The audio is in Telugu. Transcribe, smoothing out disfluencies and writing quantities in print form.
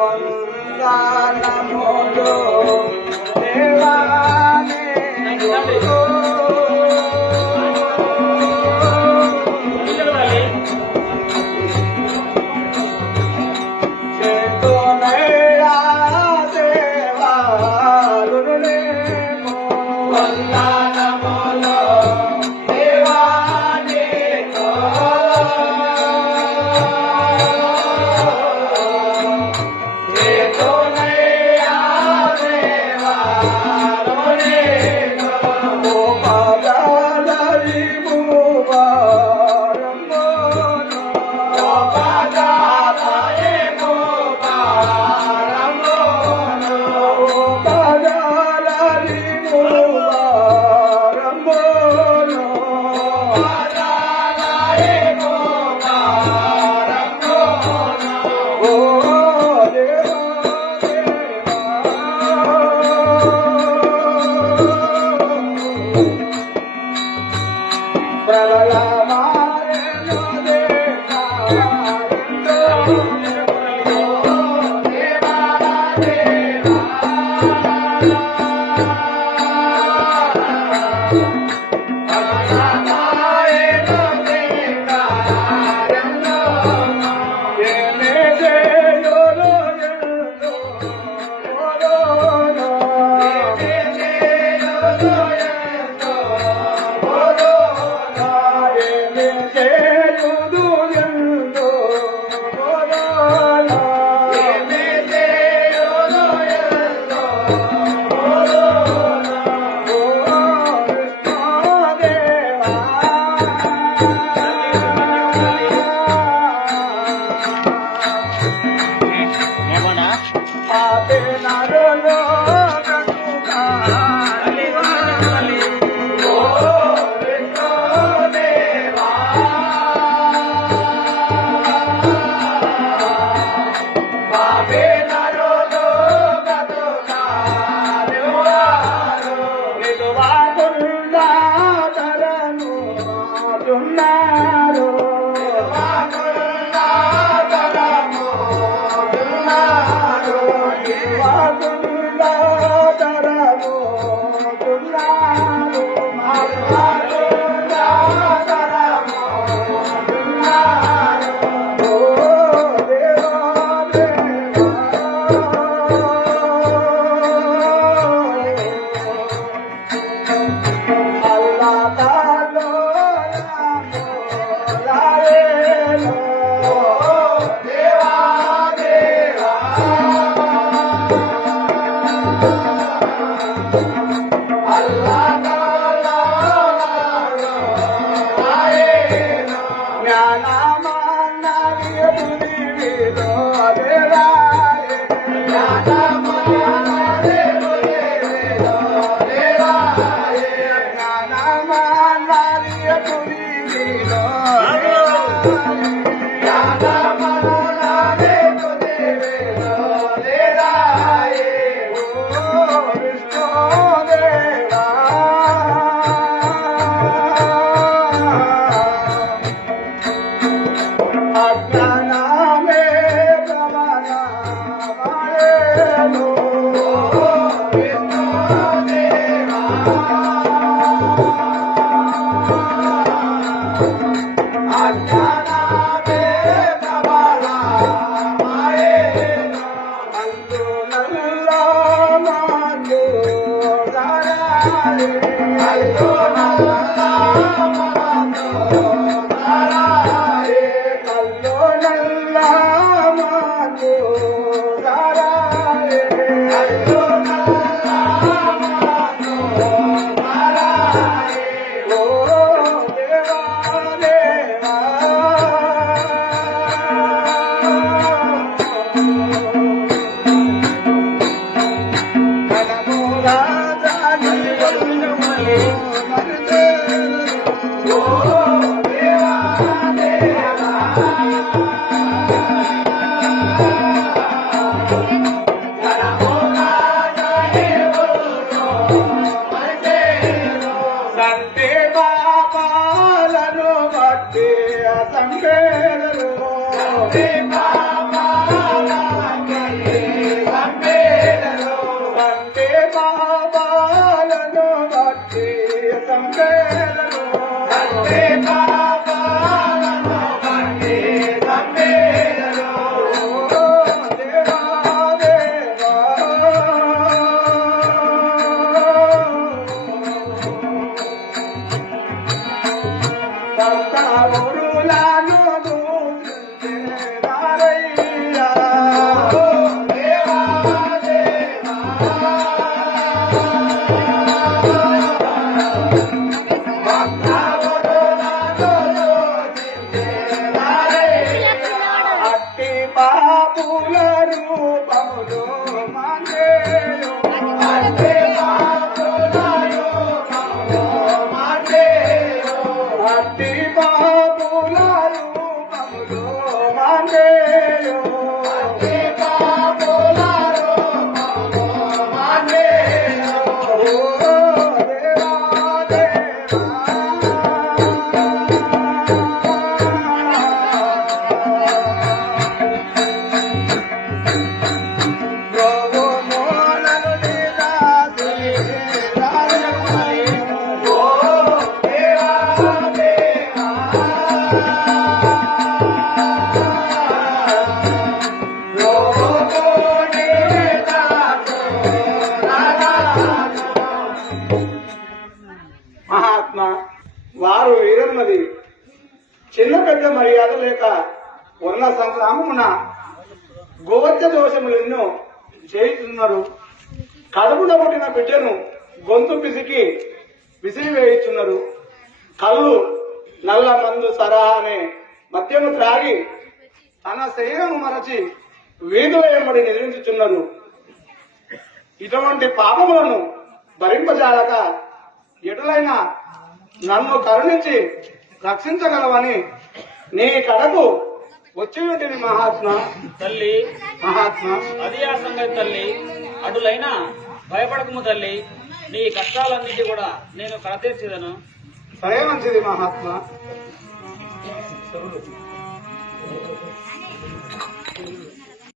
వందనములు దేవానే చేతునయ్యా దేవా వందనములు Oh మందేలను అంటే పాపాలను మండే సంబేలను దేవా దేవా భక్తవురులను దూషించేవారయ్యా దేవా దేవా అట్టి పాపుల రూపములు మందేయు అట్టి పాపుల రూపములు మందేయు అట్టి పాపుల రూపములు మందేయు అట్టి పాపుల రూపములు మందేయు ఓ దేవా దేవా మహాత్మ వారు వీరన్నది చిన్న పెద్ద మర్యాద లేక ఉన్న సంగ్రామమున గోవత్య దోషములు ఎన్నో చేయుతున్నారు. కడుపున పుట్టిన బిడ్డను గొంతు పిసికి విసిరి వేయుచున్నారు. కళ్ళు నల్ల మందు సరా అనే మద్యము త్రాగి తన శరీరము మరచి వీధుల వెంబడి నిద్రించుచున్నారు. ఇటువంటి పాపములను భరింపజాలక ఎటులైనా నన్ను కరుణించి రక్షించగలవని నీ కడకు వచ్చినటిని మహాత్మ. తల్లి మహాత్మ అది ఆ సంగతి తల్లి. అటులైనా భయపడకము తల్లి. నీ కష్టాలన్నిటి కూడా నేను కడతీర్చేదను. సరే మంచిది మహాత్మ.